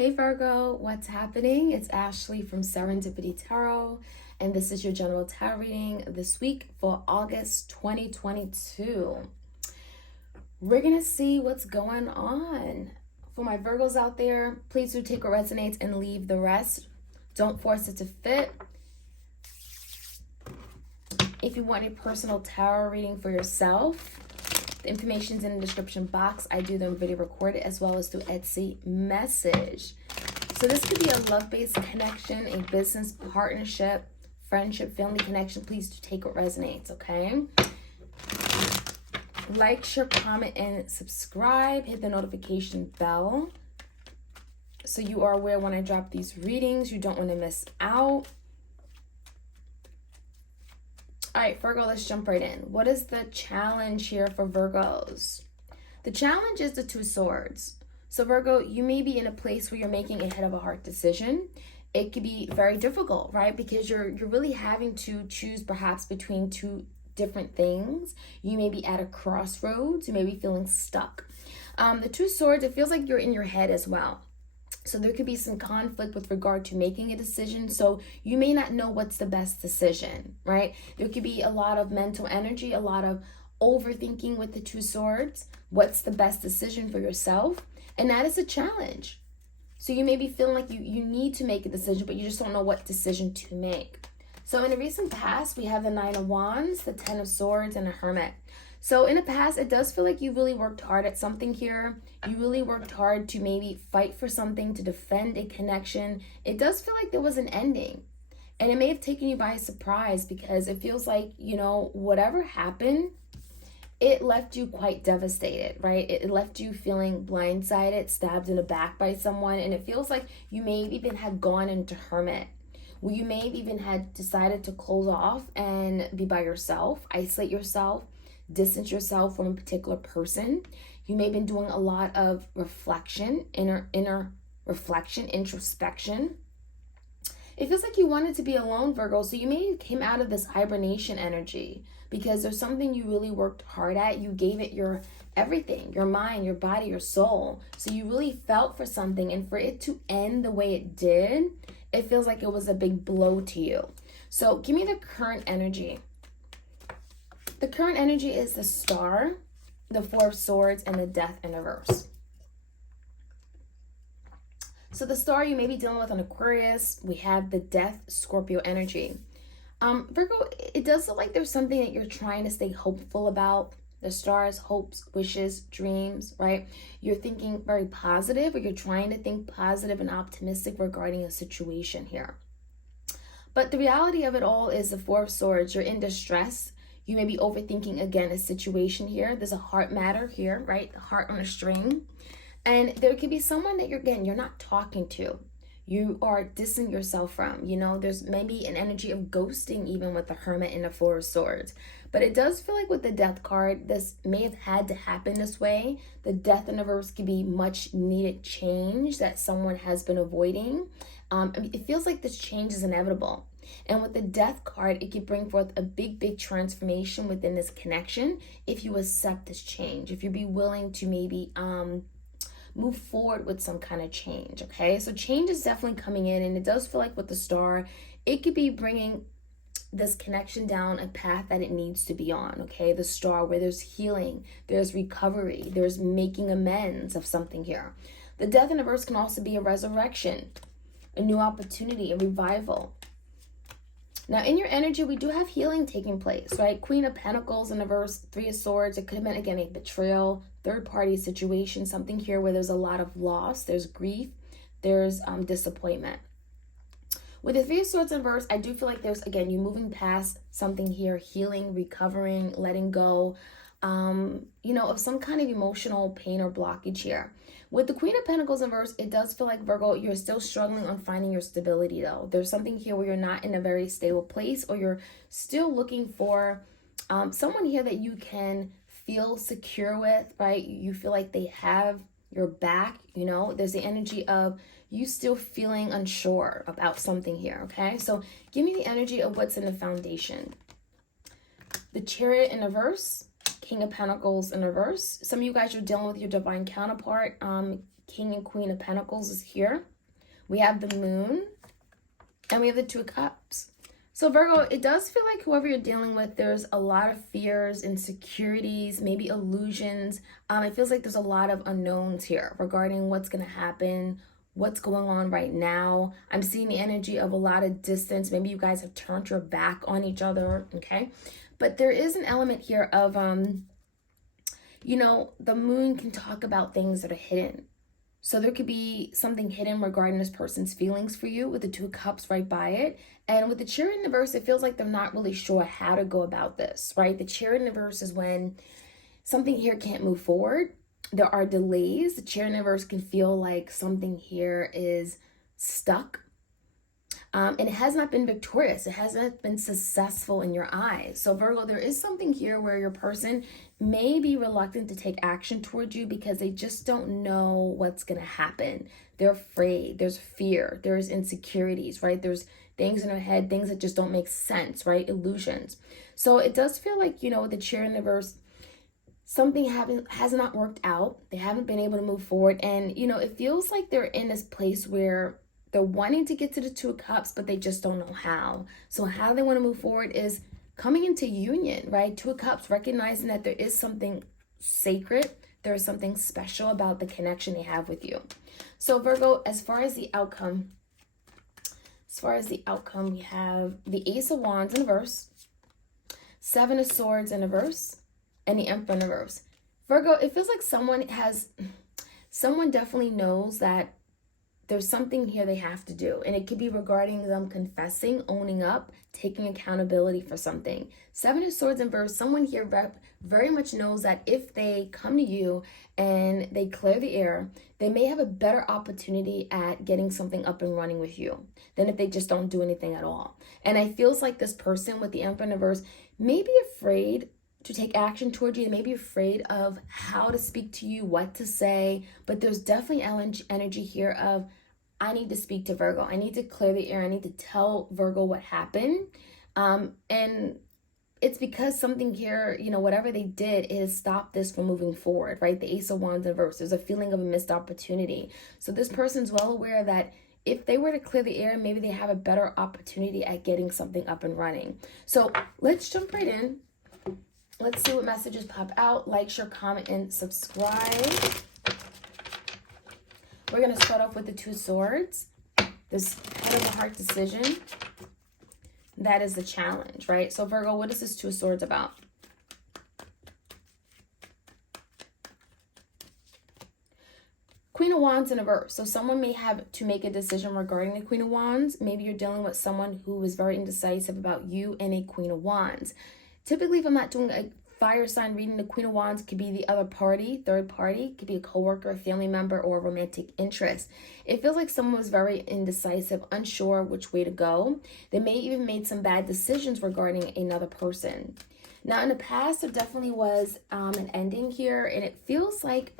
Hey Virgo, what's happening? It's Ashley from Serendipity Tarot, and this is your general tarot reading this week for August 2022. We're going to see what's going on. For my Virgos out there, please do take what resonates and leave the rest. Don't force it to fit. If you want a personal tarot reading for yourself, the information's in the description box. I do them video recorded as well as through Etsy message. So this could be a love-based connection, a business partnership, friendship, family connection. Please do take what resonates, okay? Like, share, comment, and subscribe. Hit the notification bell so you are aware when I drop these readings. You don't want to miss out. All right, Virgo, let's jump right in. What is the challenge here for Virgos? The challenge is the Two Swords. So Virgo, you may be in a place where you're making a head of a heart decision. It could be very difficult, right? Because you're really having to choose perhaps between two different things. You may be at a crossroads. You may be feeling stuck. The Two Swords, it feels like you're in your head as well. So there could be some conflict with regard to making a decision. So you may not know what's the best decision, right? There could be a lot of mental energy, a lot of overthinking with the Two Swords. What's the best decision for yourself? And that is a challenge. So you may be feeling like you need to make a decision, but you just don't know what decision to make. So in the recent past, we have the Nine of Wands, the Ten of Swords, and the Hermit. So in the past, it does feel like you really worked hard at something here. You really worked hard to maybe fight for something, to defend a connection. It does feel like there was an ending. And it may have taken you by surprise because it feels like, whatever happened, it left you quite devastated, right? It left you feeling blindsided, stabbed in the back by someone. And it feels like you may have even had gone into hermit. Well, you may have even had decided to close off and be by yourself, isolate yourself, distance yourself from a particular person. You may have been doing a lot of reflection, inner reflection, introspection. It feels like you wanted to be alone, Virgo. So you may have came out of this hibernation energy because there's something you really worked hard at. You gave it your everything, your mind, your body, your soul. So you really felt for something, and for it to end the way it did, it feels like it was a big blow to you. So give me the current energy. The current energy is the Star, the Four of Swords, and the Death in reverse. So the Star, you may be dealing with an Aquarius. We have the Death, Scorpio energy. Virgo, it does look like there's something that you're trying to stay hopeful about. The stars, hopes, wishes, dreams, right? You're thinking very positive, or you're trying to think positive and optimistic regarding a situation here. But the reality of it all is the Four of Swords. You're in distress. You may be overthinking, again, a situation here. There's a heart matter here, right? The heart on a string. And there could be someone that you're not talking to. You are distancing yourself from. There's maybe an energy of ghosting even with the Hermit and the Four of Swords. But it does feel like with the Death card, this may have had to happen this way. The Death in reverse could be much needed change that someone has been avoiding. It feels like this change is inevitable. And with the Death card, it could bring forth a big transformation within this connection if you accept this change, if you be willing to maybe move forward with some kind of change, okay? So change is definitely coming in, and it does feel like with the Star, it could be bringing this connection down a path that it needs to be on, okay? The Star, where there's healing, there's recovery, there's making amends of something here. The Death in reverse can also be a resurrection, a new opportunity, a revival. Now, in your energy, we do have healing taking place, right? Queen of Pentacles in reverse, Three of Swords. It could have been, again, a betrayal, third-party situation, something here where there's a lot of loss, there's grief, there's disappointment. With the Three of Swords in reverse, I do feel like there's, again, you moving past something here, healing, recovering, letting go, of some kind of emotional pain or blockage here. With the Queen of Pentacles in reverse, it does feel like, Virgo, you're still struggling on finding your stability, though. There's something here where you're not in a very stable place, or you're still looking for someone here that you can feel secure with, right? You feel like they have your back, There's the energy of you still feeling unsure about something here, okay? So give me the energy of what's in the foundation. The Chariot in reverse, King of Pentacles in reverse. Some of you guys are dealing with your divine counterpart. King and Queen of Pentacles is here. We have the Moon, and we have the Two of Cups. So Virgo, it does feel like whoever you're dealing with, there's a lot of fears, insecurities, maybe illusions. It feels like there's a lot of unknowns here regarding what's going to happen, what's going on right now. I'm seeing the energy of a lot of distance. Maybe you guys have turned your back on each other, okay? But there is an element here of, you know, the Moon can talk about things that are hidden. So there could be something hidden regarding this person's feelings for you with the Two of Cups right by it. And with the Chariot in the verse, it feels like they're not really sure how to go about this, right? The Chariot in the verse is when something here can't move forward. There are delays. The Chariot in the verse can feel like something here is stuck. And it has not been victorious. It hasn't been successful in your eyes. So Virgo, there is something here where your person may be reluctant to take action towards you because they just don't know what's going to happen. They're afraid. There's fear. There's insecurities, right? There's things in their head, things that just don't make sense, right? Illusions. So it does feel like, you know, the Chariot in the verse, something has not worked out. They haven't been able to move forward. And, you know, it feels like they're in this place where they're wanting to get to the Two of Cups, but they just don't know how. So how they want to move forward is coming into union, right? Two of Cups, recognizing that there is something sacred. There is something special about the connection they have with you. So Virgo, as far as the outcome, we have the Ace of Wands in the verse, Seven of Swords in the verse, and the Emperor in the verse. Virgo, it feels like someone definitely knows that there's something here they have to do. And it could be regarding them confessing, owning up, taking accountability for something. Seven of Swords in verse, someone here very much knows that if they come to you and they clear the air, they may have a better opportunity at getting something up and running with you than if they just don't do anything at all. And I feels like this person with the Emperor in the verse may be afraid to take action towards you. They may be afraid of how to speak to you, what to say, but there's definitely energy here of, I need to speak to Virgo. I need to clear the air. I need to tell Virgo what happened. And it's because something here, you know, whatever they did is stop this from moving forward, right? The Ace of Wands in verse. There's a feeling of a missed opportunity. So this person's well aware that if they were to clear the air, maybe they have a better opportunity at getting something up and running. So let's jump right in. Let's see what messages pop out. Like, share, comment, and subscribe. We're going to start off with the Two Swords. This head of the heart decision. That is the challenge, right? So Virgo, what is this Two Swords about? Queen of Wands in a verse. So someone may have to make a decision regarding the Queen of Wands. Maybe you're dealing with someone who is very indecisive about you and a Queen of Wands. Typically, if I'm not doing a fire sign reading, the Queen of Wands could be the other party, third party, could be a coworker, a family member, or a romantic interest. It feels like someone was very indecisive, unsure which way to go. They may even made some bad decisions regarding another person. Now, in the past, there definitely was an ending here, and it feels like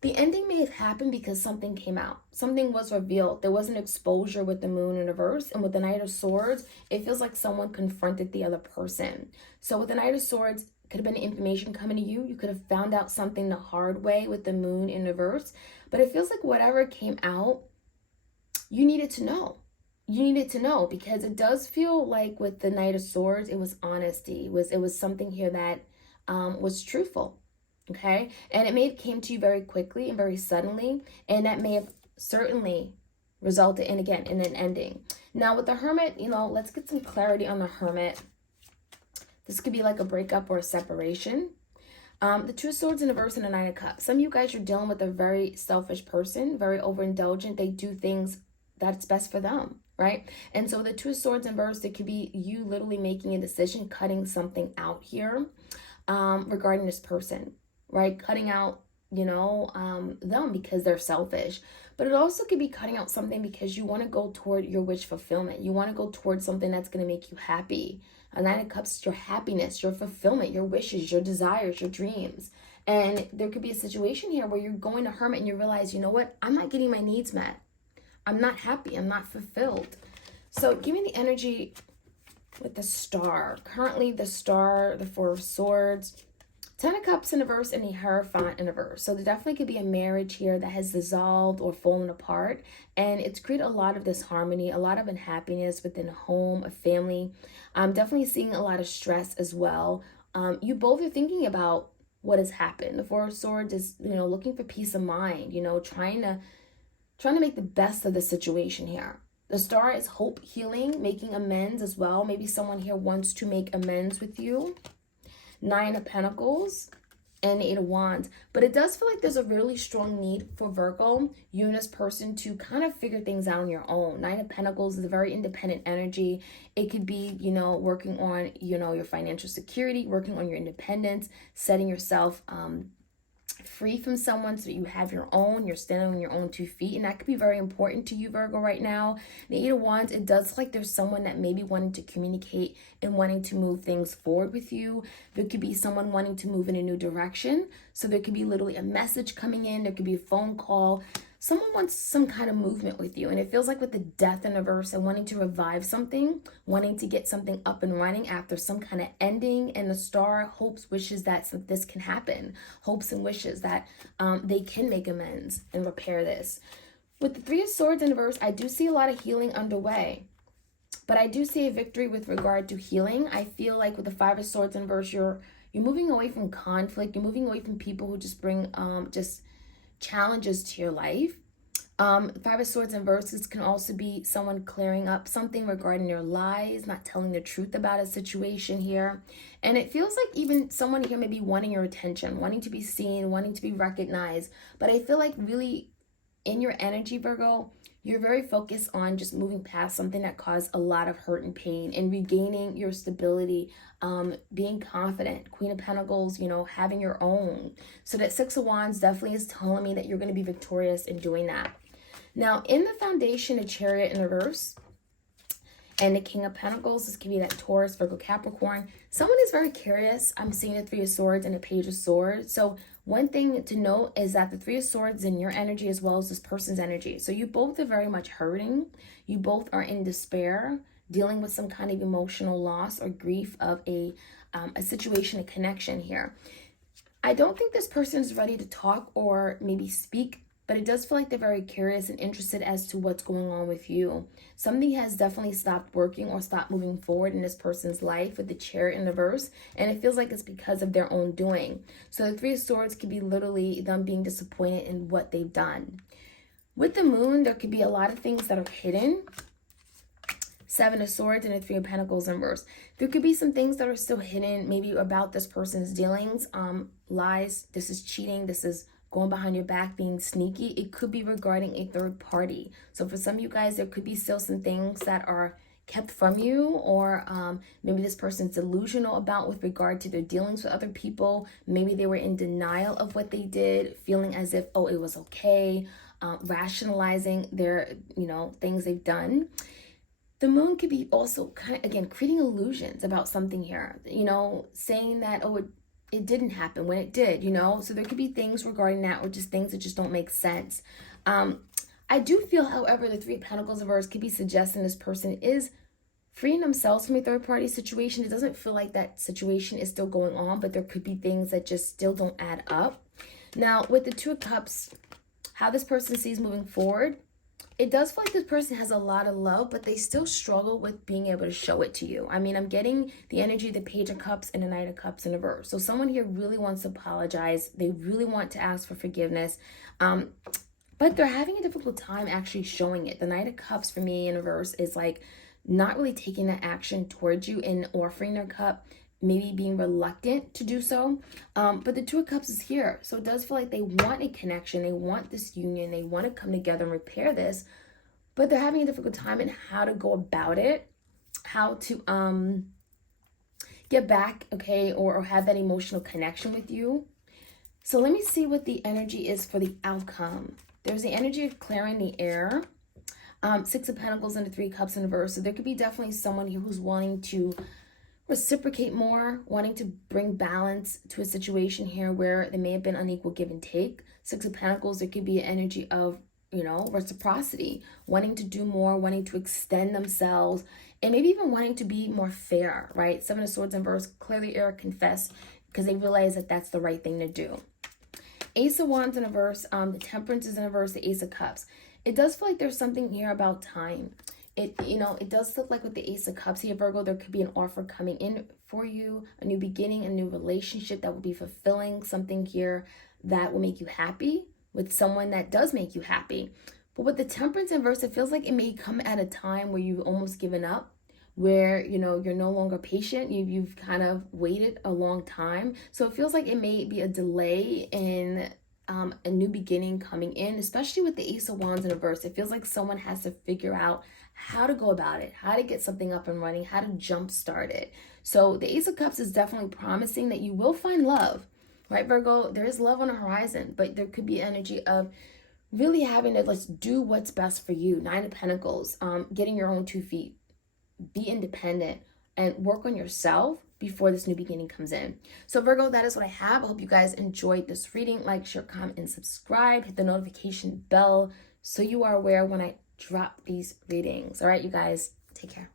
the ending may have happened because something came out. Something was revealed. There was an exposure with the Moon in reverse. And with the Knight of Swords, it feels like someone confronted the other person. So with the Knight of Swords, could have been information coming to you. You could have found out something the hard way with the Moon in reverse. But it feels like whatever came out, you needed to know. You needed to know because it does feel like with the Knight of Swords, it was honesty. It was something here that was truthful. Okay, and it may have came to you very quickly and very suddenly, and that may have certainly resulted in, again, in an ending. Now with the Hermit, you know, let's get some clarity on the Hermit. This could be like a breakup or a separation. The Two Swords in the verse and the Nine of Cups. Some of you guys are dealing with a very selfish person, very overindulgent. They do things that's best for them, right? And so the Two Swords in verse, it could be you literally making a decision, cutting something out here regarding this person. Right? Cutting out, you know, them because they're selfish. But it also could be cutting out something because you want to go toward your wish fulfillment. You want to go towards something that's going to make you happy. A Nine of Cups is your happiness, your fulfillment, your wishes, your desires, your dreams. And there could be a situation here where you're going to Hermit and you realize, you know what? I'm not getting my needs met. I'm not happy. I'm not fulfilled. So give me the energy with the Star. Currently, the Star, the Four of Swords, Ten of Cups in reverse and the Hierophant in reverse. So there definitely could be a marriage here that has dissolved or fallen apart. And it's created a lot of disharmony, a lot of unhappiness within a home, a family. I'm definitely seeing a lot of stress as well. You both are thinking about what has happened. The Four of Swords is, looking for peace of mind, trying to make the best of the situation here. The Star is hope, healing, making amends as well. Maybe someone here wants to make amends with you. Nine of Pentacles and Eight of Wands. But it does feel like there's a really strong need for Virgo, you and this person, to kind of figure things out on your own. Nine of Pentacles is a very independent energy. It could be, working on, your financial security, working on your independence, setting yourself free from someone so you have your own, you're standing on your own 2 feet, and that could be very important to you, Virgo, right now. The Eight of Wands, it does feel like there's someone that maybe wanting to communicate and wanting to move things forward with you. There could be someone wanting to move in a new direction, so there could be literally a message coming in, there could be a phone call. Someone wants some kind of movement with you, and it feels like with the Death in reverse and wanting to revive something, wanting to get something up and running after some kind of ending, and the Star hopes, wishes that this can happen, hopes and wishes that they can make amends and repair this. With the Three of Swords in reverse, I do see a lot of healing underway, but I do see a victory with regard to healing. I feel like with the Five of Swords in reverse, you're moving away from conflict, you're moving away from people who just bring challenges to your life. Five of Swords in reverse can also be someone clearing up something regarding their lies, not telling the truth about a situation here. And it feels like even someone here may be wanting your attention, wanting to be seen, wanting to be recognized. But I feel like really in your energy, Virgo, you're very focused on just moving past something that caused a lot of hurt and pain and regaining your stability, being confident. Queen of Pentacles, having your own. So that Six of Wands definitely is telling me that you're going to be victorious in doing that. Now, in the foundation, a Chariot in reverse and the King of Pentacles, this could be that Taurus, Virgo, Capricorn. Someone is very curious. I'm seeing the Three of Swords and a Page of Swords. So one thing to note is that the Three of Swords in your energy as well as this person's energy. So you both are very much hurting. You both are in despair, dealing with some kind of emotional loss or grief of a situation, a connection here. I don't think this person is ready to talk or maybe speak, but it does feel like they're very curious and interested as to what's going on with you. Something has definitely stopped working or stopped moving forward in this person's life with the Chariot in reverse, and it feels like it's because of their own doing. So the Three of Swords could be literally them being disappointed in what they've done. With the Moon, there could be a lot of things that are hidden. Seven of Swords and the Three of Pentacles in reverse. There could be some things that are still hidden, maybe about this person's dealings, lies. This is cheating. This is going behind your back, being sneaky. It could be regarding a third party. So for some of you guys, there could be still some things that are kept from you, or maybe this person's delusional about with regard to their dealings with other people. Maybe they were in denial of what they did, feeling as if, oh, it was okay, rationalizing their, things they've done. The Moon could be also kind of, again, creating illusions about something here, saying that, oh, it didn't happen when it did, So there could be things regarding that, or just things that just don't make sense. I do feel, however, the Three of Pentacles in reverse could be suggesting this person is freeing themselves from a third-party situation. It doesn't feel like that situation is still going on, but there could be things that just still don't add up. Now, with the Two of Cups, how this person sees moving forward, it does feel like this person has a lot of love, but they still struggle with being able to show it to you. I mean, I'm getting the energy of the Page of Cups and the Knight of Cups in reverse. So someone here really wants to apologize. They really want to ask for forgiveness. But they're having a difficult time actually showing it. The Knight of Cups for me in reverse is like not really taking that action towards you and offering their cup, maybe being reluctant to do so. But the Two of Cups is here. So it does feel like they want a connection. They want this union. They want to come together and repair this. But they're having a difficult time in how to go about it, how to get back, okay, or have that emotional connection with you. So let me see what the energy is for the outcome. There's the energy of clearing the air. Six of Pentacles and the Three of Cups in reverse. So there could be definitely someone here who's wanting to reciprocate more, wanting to bring balance to a situation here where there may have been unequal give and take. Six of Pentacles, there could be an energy of, reciprocity, wanting to do more, wanting to extend themselves, and maybe even wanting to be more fair, right? Seven of Swords in reverse, clear the air, confess, because they realize that that's the right thing to do. Ace of Wands in reverse, the Temperance is in reverse, the Ace of Cups. It does feel like there's something here about time. It does look like with the Ace of Cups here, Virgo, there could be an offer coming in for you, a new beginning, a new relationship that will be fulfilling, something here that will make you happy with someone that does make you happy. But with the Temperance in reverse, it feels like it may come at a time where you've almost given up, where you're no longer patient. You've kind of waited a long time, so it feels like it may be a delay in a new beginning coming in, especially with the Ace of Wands in reverse. It feels like someone has to figure out how to go about it, how to get something up and running, how to jumpstart it. So the Ace of Cups is definitely promising that you will find love, right, Virgo? There is love on the horizon, but there could be energy of really having to, let's do what's best for you. Nine of Pentacles, getting your own 2 feet, be independent, and work on yourself before this new beginning comes in. So Virgo, that is what I have. I hope you guys enjoyed this reading. Like, share, comment, and subscribe. Hit the notification bell so you are aware when I drop these readings. All right, you guys, take care.